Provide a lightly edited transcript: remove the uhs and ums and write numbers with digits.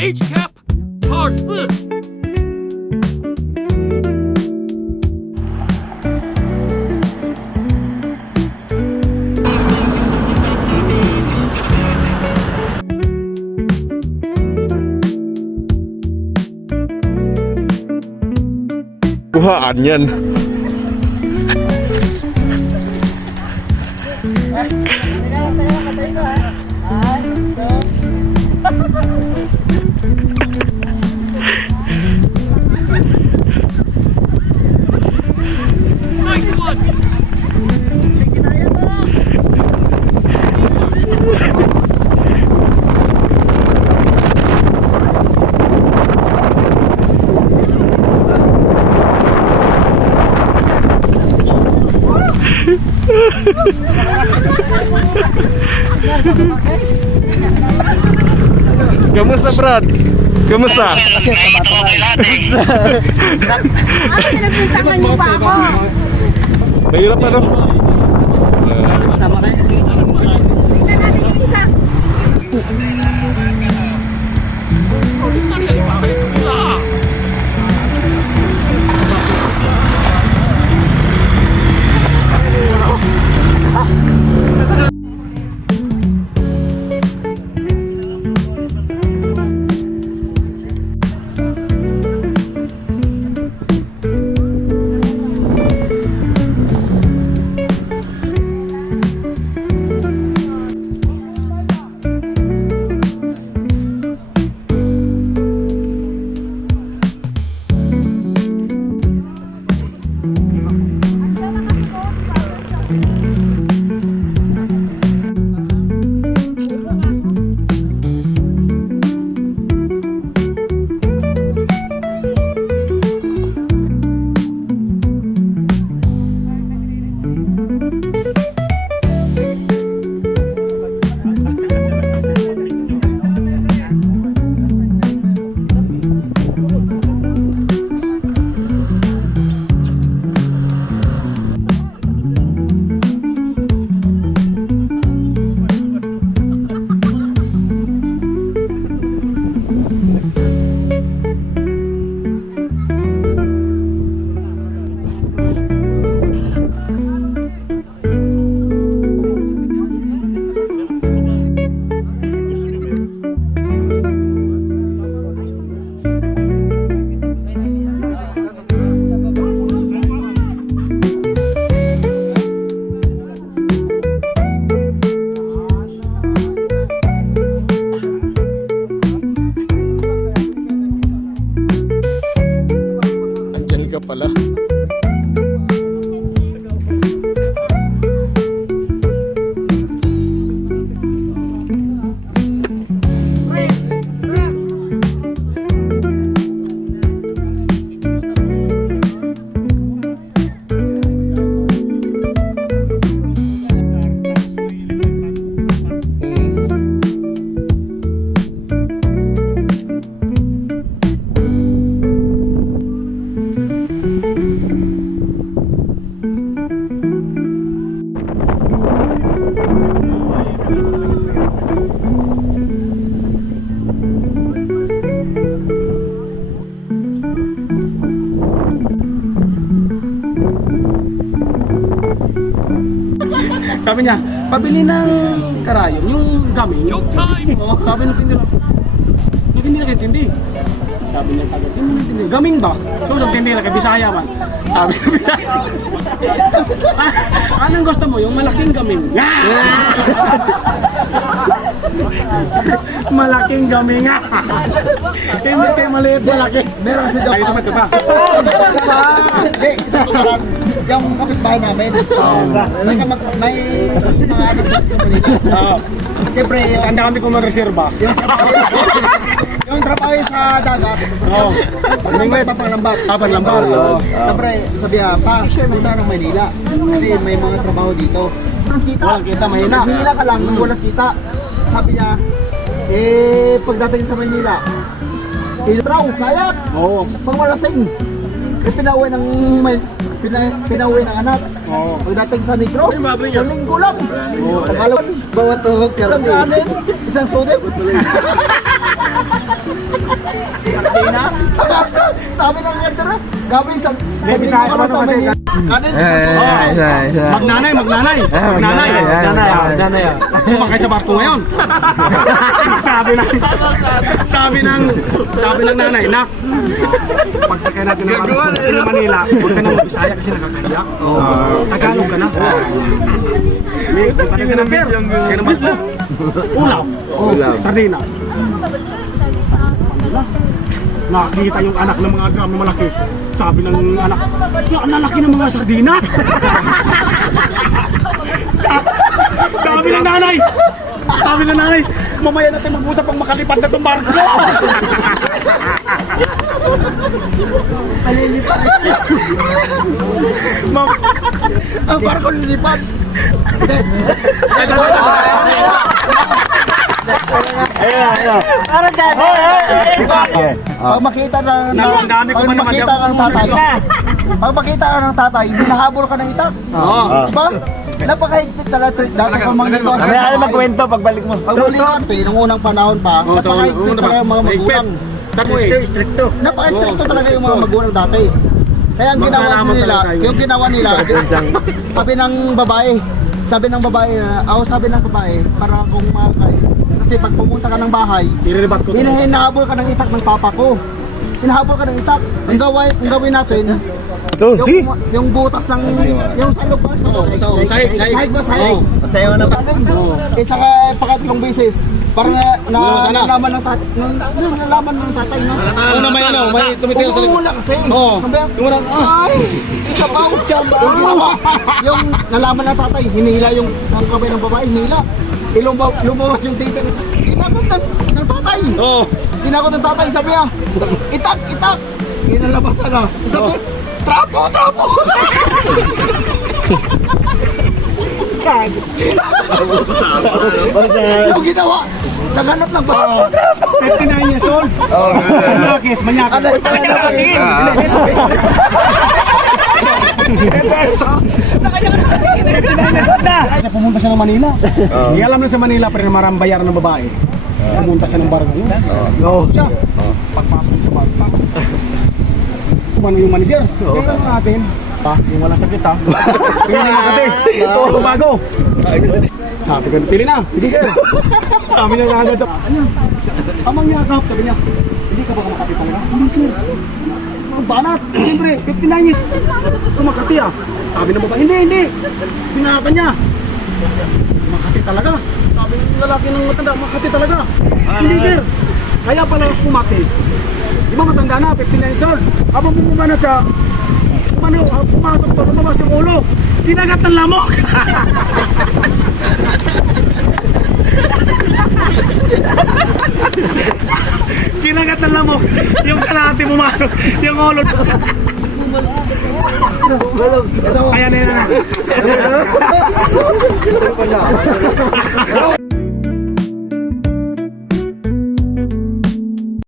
HCAP Part 4。Kuhaan yan. Nice one! Kamusta, Brad? Kamusta? Pinagbintangan niyo pa ako. Mahirap na, no? Tingnan natin yung isa. Andyan ka pala. Sabi niya, pabili ng karayom, yung gaming. Joke time! Oo, sabi ng tindera. Hindi na kaintindi. Sabi niya kagad, hindi na kaintindi. Gaming ba? So, ng tindera kay Bisaya man. Sabi ng Bisaya. Anong gusto mo? Yung malaking gaming. Malaking gaming nga. Hindi kayo maliit, malaki. Meron kasi Ay, ito pa. Hindi, isang tumaran. Yung kapitbahay namin. May mga anak sa Manila. Oo. Siyempre, Tanda kami kung mag-reserva. yung trabaho sa dagat, Oo. pagmingwit, papanlambat. Panlambar. Oo. Siyempre, sabihan pa, punta ng Manila. Kasi may mga trabaho dito. Walang kita. Walang kita, mahina. Manila ka lang, walang kita. Sabi niya, pagdating sa Manila, ilaw, kayak, Oo. pangwalasing. Pinauwi ng pinauwi ng anak. Oo. Pagdating sa Negros, isang linggo lang. Tagalog, bawat tuhog, isang kanin, isang soda. sabi ng ganda na. Gabi isang... Hindi, Bisaya ko ano kasi. Kanin, Magnanay. Sumakay sa barko ngayon. sabi ng nanay, nak, pagsakay natin ng barko sa Manila, huwag ka nang Bisaya kasi nakakahiya. Tagalog ka na. May punta kasi ng pier. Kaya ng barko. Ulaw. Sardina. Nakikita yung anak ng mga gamit malaki. Sabi ng anak, yung lalaki ng mga sardina. Sabi ng nanay, mamaya natin mag-usap pang makalipad na itong barko. ang barko lilipad. Pag makita Ang dami ko pa naman makita ng tatay. Pag makita ka ng tatay, hinahabol ka ng itak. Oo. Diba? Napakahigpit talaga. Dati ka mga nito. Kaya magkwento pagbalik mo. Pagbalik natin, nung unang panahon pa, napakahigpit talaga yung mga magulang. Stricto. Napaka-stricto talaga yung mga magulang dati. Kaya ang ginawa nila, sabi ng babae, para kung makakay. Kasi pag pumunta ka ng bahay, Iriribat ko. hinahabol ka ng itak ng papa ko. Hinahabol ka ng itak. Ang gawin natin, yung butas ng, yung sa loob ba? Sahig. Sahig ba? Sahig. Sayo na. Isa ka pakatlong beses. Parang nalaman ng tatay, no? Una may tumitira sa likod. Umula kasi. Oo. Yung unang, ay, isa pa, yung nalaman ng tatay, hinila yung ang kamay ng babae, hinila. Lumabas yung tita. Tinakot ng tatay. Oo. Tinakot ng tatay, sabi niya, itak. Inalabasan na. Sabi, trapo. Yung ginawa, naghanap ng trapo. 59 years old. Manyakis. Kasi pumunta siya ng Manila. Hindi alam na sa Manila pero marambayar ng babae. Pumunta siya ng barko. Siya. Pagpasok niya sa barko. Kumano yung manager? Sige lang natin. Yung walang sakit ha. Pili na kate. Ito bago. Sabi ko, pili na. Sige sir. Sabi niya agad sa... Amang yakap. Sabi niya, hindi ka ba kumakapit na? Hindi sir. Banat, siyempre, 59 years. Kumakati ah. Sabi ng babae, hindi. Tinahakan niya. Makati talaga. Sabi ng lalaki ng matanda, makati talaga. Hindi sir. Kaya pala kumati. Di ba matanda na, 59 years old. Habang bumabanat siya, pumasok to, lumabas yung ulo. Tinagat ng lamok. Kinagat ng lamok. Yung kalahati pumasok. Yung ulo. Ayan.